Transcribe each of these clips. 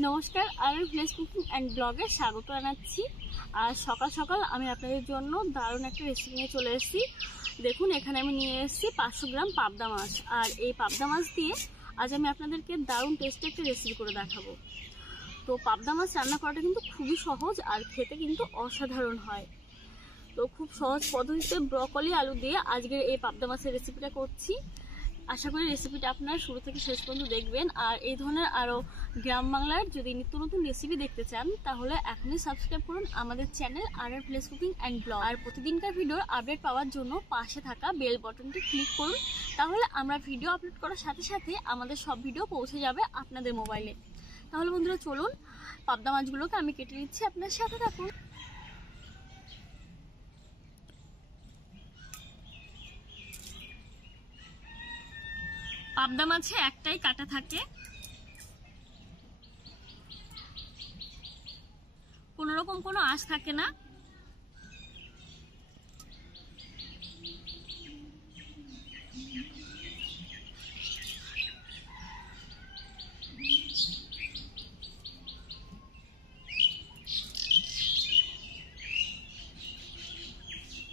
নমস্কার, আমি place cooking and ব্লগে স্বাগত জানাচ্ছি। আর সকাল সকাল আমি আপনাদের জন্য দারুণ একটা রেসিপি নিয়ে চলে এসেছি। দেখুন, এখানে আমি নিয়ে এসেছি 500 গ্রাম পাবদা মাছ। আর এই পাবদা মাছ দিয়ে আজ আমি আপনাদেরকে দারুণ টেস্টি একটা রেসিপি করে দেখাবো। তো পাবদা মাছ রান্না করাটা কিন্তু খুবই সহজ আর খেতে কিন্তু অসাধারণ হয়। তো খুব সহজ পদ্ধতিতে ব্রকলি আলু দিয়ে আজকের এই পাবদা মাছের রেসিপিটা করছি। আশা করি রেসিপিটা আপনারা শুরু থেকে শেষ পর্যন্ত দেখবেন। আর এই ধরনের আরও গ্রাম বাংলার যদি নিত্য নতুন রেসিপি দেখতে চান তাহলে এখনই সাবস্ক্রাইব করুন আমাদের চ্যানেল আর প্লেস কুকিং অ্যান্ড ব্লগ। আর প্রতিদিনকার ভিডিওর আপডেট পাওয়ার জন্য পাশে থাকা বেল বাটনটি ক্লিক করুন, তাহলে আমরা ভিডিও আপলোড করার সাথে সাথে আমাদের সব ভিডিও পৌঁছে যাবে আপনাদের মোবাইলে। তাহলে বন্ধুরা চলুন, পাবদা মাছগুলোকে আমি কেটে নিচ্ছি, আপনার সাথে থাকুন। পাবদা মাছে একটাই কাঁটা থাকে, কোনোরকম কোনো আঁশ থাকে না।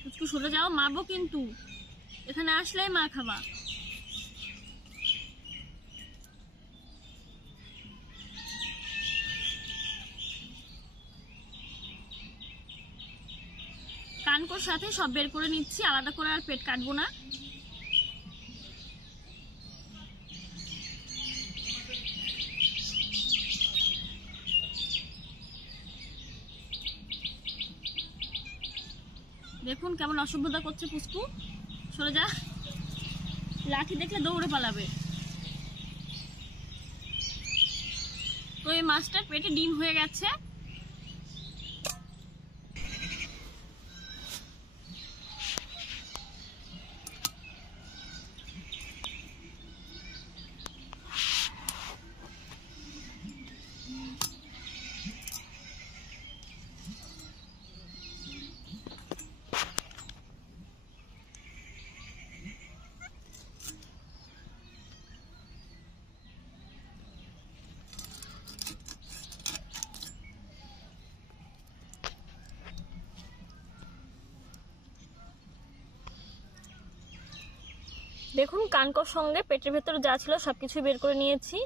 একটু সরে যাও, মারবো কিন্তু, এখানে আসলেই মা খাবা। কানকোর সাথে সব বের করে নিচ্ছি, আলাদা করে আর পেট কাটবো না। দেখুন কেমন অসভ্যতা করছে পুষ্পু, সরে যা, লাঠি দেখলে দৌড়ে পালাবে। তো এই মাছটার পেটে ডিম হয়ে গেছে। দেখুন কানকোর সঙ্গে পেটের ভেতরে যা ছিল সবকিছু বের করে নিয়েছি।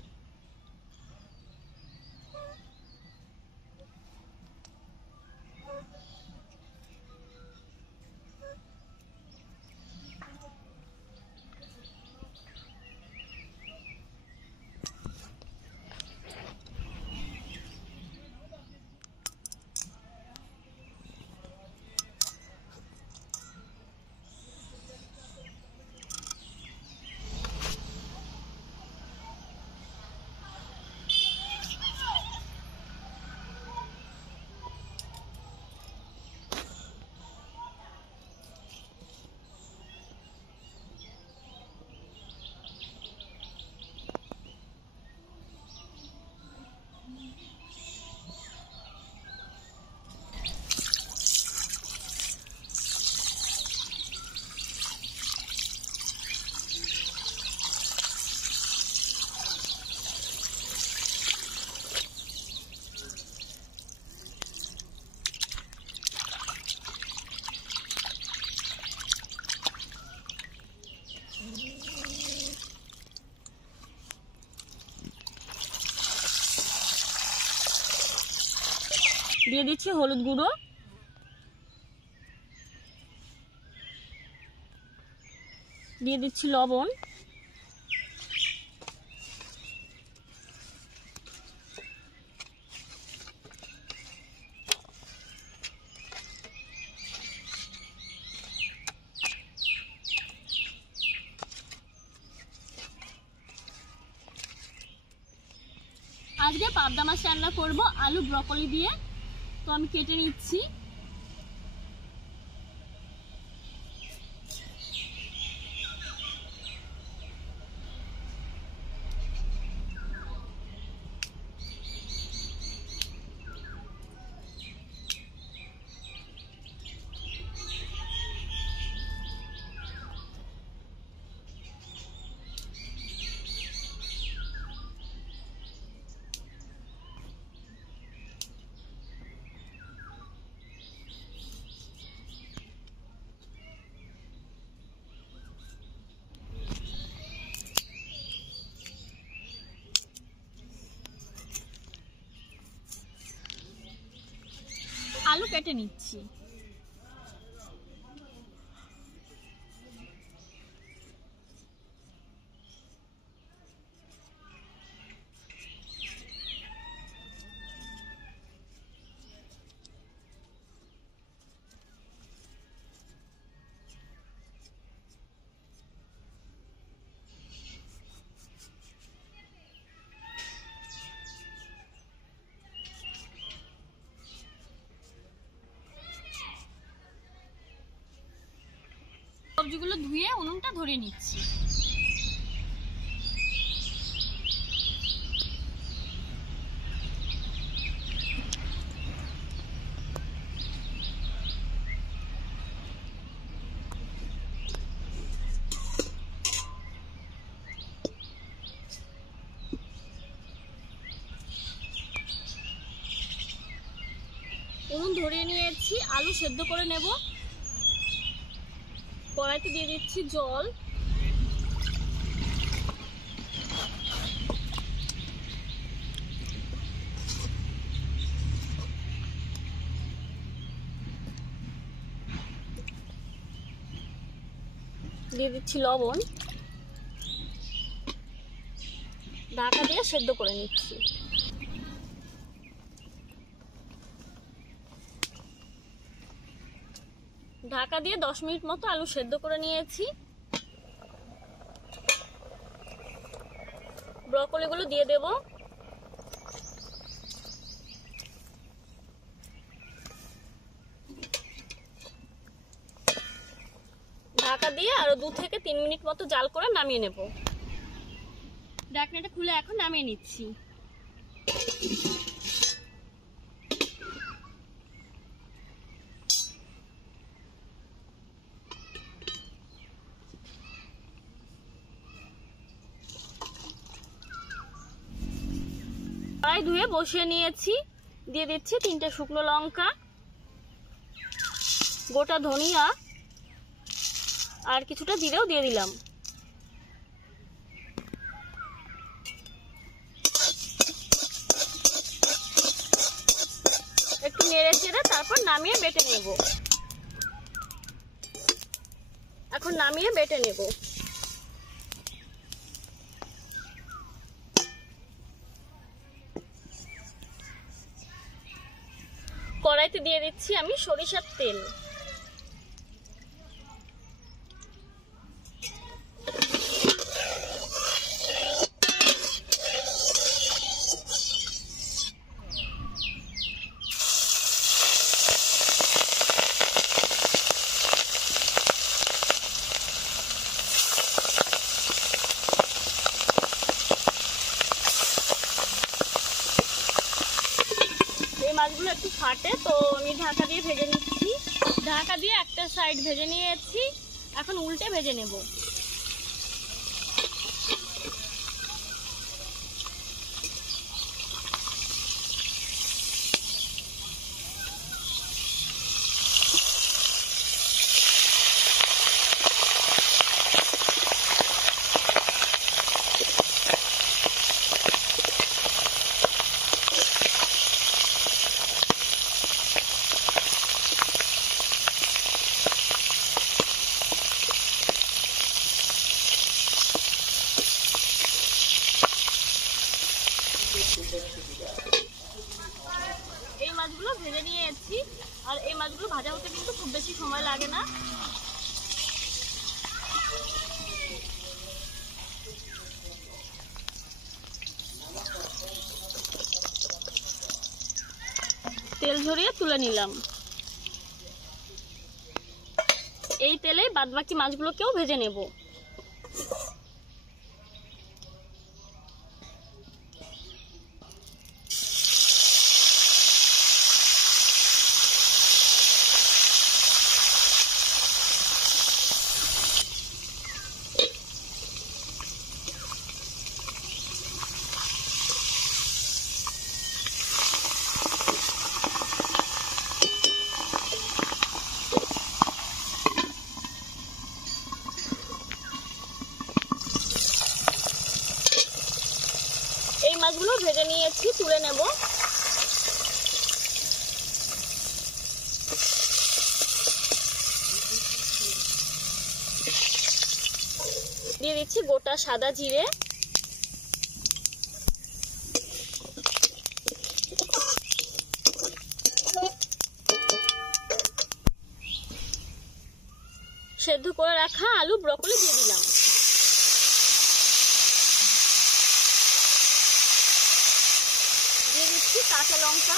দিয়ে দিচ্ছি হলুদ গুঁড়ো, দিয়ে দিচ্ছি লবণ, আজকে পাবদা মাছ রান্না করব আলু ব্রকলি দিয়ে। তো আমি কেটে নিচ্ছি। আলু কেটে নিচ্ছি। সবজিগুলো ধুয়ে উনুনটা ধরিয়ে নিচ্ছি। উনুন ধরিয়ে নিয়েছি, আলু সেদ্ধ করে নেব। কড়াইতে দিয়ে দিচ্ছি জল, দিয়ে দিচ্ছি লবণ, ঢাকা দিয়ে সেদ্ধ করে নিচ্ছি। ঢাকা দিয়ে 10 মিনিট মতো আলু সেদ্ধ করে নিয়েছি। ব্রকলিগুলো দিয়ে দেব। ঢাকা দিয়ে আরো 2 থেকে 3 মিনিট মতো জাল করে নামিয়ে নেব। ঢাকনাটা খুলে এখন নামিয়ে নিচ্ছি। কড়াই ধুয়ে বসিয়ে নিয়েছি, দিয়ে দিচ্ছি 3টে শুকনো লঙ্কা, গোটা ধনিয়া আর কিছুটা জিরেও দিয়ে দিলাম। একটু নেড়ে চেড়ে তারপর নামিয়ে বেটে নেব। এখন নামিয়ে বেটে নেব। কড়াইতে দিয়ে দিচ্ছি আমি সরিষার তেল। মাছগুলো একটু ফাটে তো আমি ঢাকা দিয়ে ভেজে নিচ্ছি। ঢাকা দিয়ে একটা সাইড ভেজে নিয়েছি, এখন উল্টে ভেজে নেব। এই মাছগুলো ভেজে নিয়েছি, আর এই মাছগুলো ভাজা হতে কিন্তু খুব বেশি সময় লাগে না। তেল ঝরিয়ে তুলে নিলাম। এই তেলেই বাদবাকি মাছগুলোকেও ভেজে নেব। মাছগুলো ভেজে নিয়েছি, তুলে নেব। দিচ্ছি গোটা সাদা জিরে, সেদ্ধ করে রাখা আলু ব্রকলি দিয়ে দিলাম। দিয়ে দিচ্ছি কাঁচা লঙ্কা,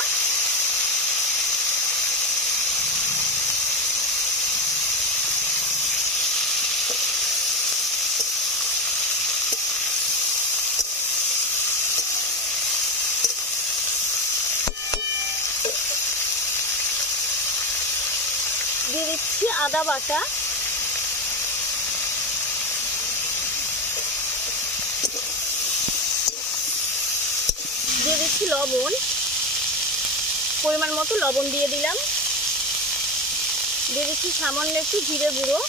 দিয়ে দিচ্ছি আদা বাটা, দিয়ে দিচ্ছি লবণ, পরিমাণ মতো লবণ দিয়ে দিলাম। দিয়ে দিচ্ছি সামান্য একটু জিরে গুঁড়ো,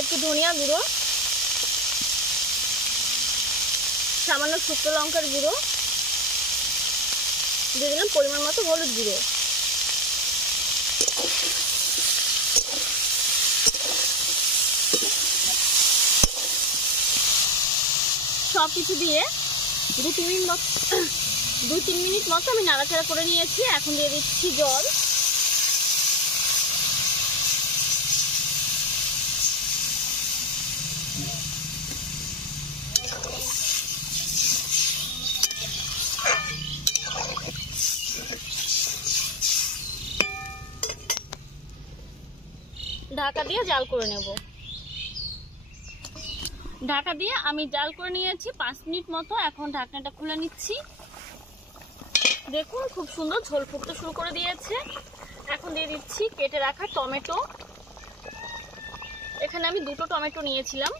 একটু ধনিয়া গুঁড়ো, সামান্য শুকনো লঙ্কার গুঁড়ো, দিয়ে দিলাম পরিমাণ মতো হলুদ গুঁড়ো। সব কিছু দিয়ে 2-3 মিনিট মতো আমি নাড়াচাড়া করে নিয়েছি। এখন দিয়ে দিচ্ছি জল। ঢাকা দিয়ে জাল করে নেব। ঢাকা দিয়ে আমি জাল করে নিয়েছি 5 মিনিট মতো। এখন ঢাকনাটা খুলে নিচ্ছি। দেখুন খুব সুন্দর ঝোল ফুটতে শুরু করে দিয়েছে। এখন দিয়ে দিচ্ছি কেটে রাখা টমেটো। এখানে আমি 2টো টমেটো নিয়েছিলাম।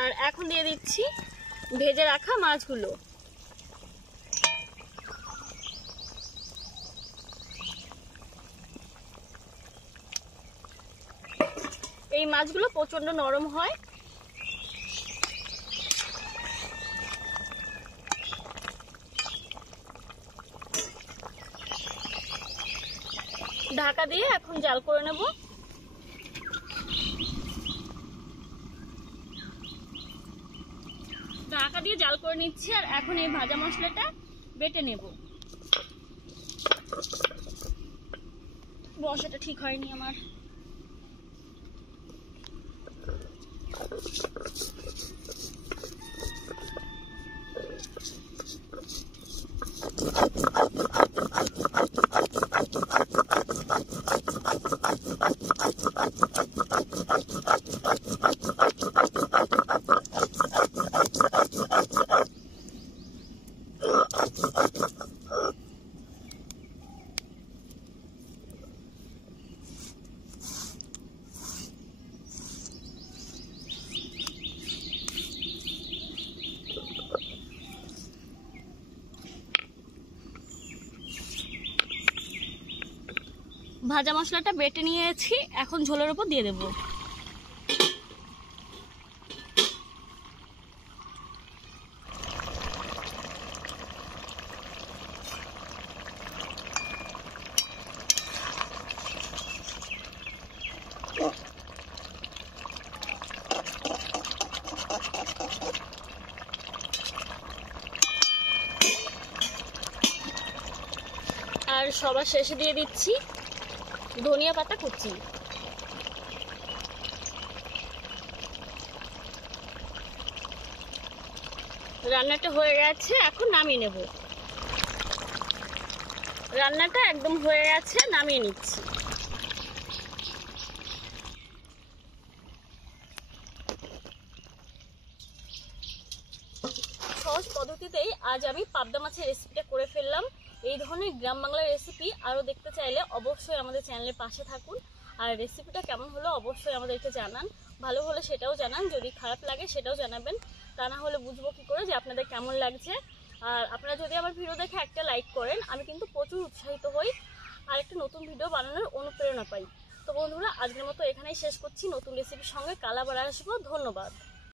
আর এখন দিয়ে দিচ্ছি ভেজে রাখা মাছগুলো। এই মাছগুলো প্রচন্ড নরম হয়। ঢাকা দিয়ে এখন জাল করে নেব। ঢাকা দিয়ে জাল করে নিচ্ছি। আর এখন এই ভাজা মশলাটা বেটে নেব। বসাটা ঠিক হয়নি আমার। ভাজা মশলাটা বেটে নিয়েছি। এখন ঝোলের উপর দিয়ে দেব। আর সবার শেষে দিয়ে দিচ্ছি ধনিয়া পাতা কুচি। রান্নাটা হয়ে গেছে, এখন নামিয়ে নেব। রান্নাটা একদম হয়ে গেছে, নামিয়ে নিচ্ছি। সহজ পদ্ধতিতেই আজ আমি পাবদা মাছের রেসিপিটা করে ফেললাম। এই ধরনের গ্রাম বাংলার রেসিপি আরও দেখতে চাইলে অবশ্যই আমাদের চ্যানেলের পাশে থাকুন। আর রেসিপিটা কেমন হলো অবশ্যই আমাদেরকে জানান। ভালো হলে সেটাও জানান, যদি খারাপ লাগে সেটাও জানাবেন। তা না হলে বুঝবো কী করে যে আপনাদের কেমন লাগছে। আর আপনারা যদি আমার ভিডিও দেখে একটা লাইক করেন, আমি কিন্তু প্রচুর উৎসাহিত হই আর একটা নতুন ভিডিও বানানোর অনুপ্রেরণা পাই। তো বন্ধুরা, আজকের মতো এখানেই শেষ করছি। নতুন রেসিপির সঙ্গে কাল আবার আসবো। ধন্যবাদ।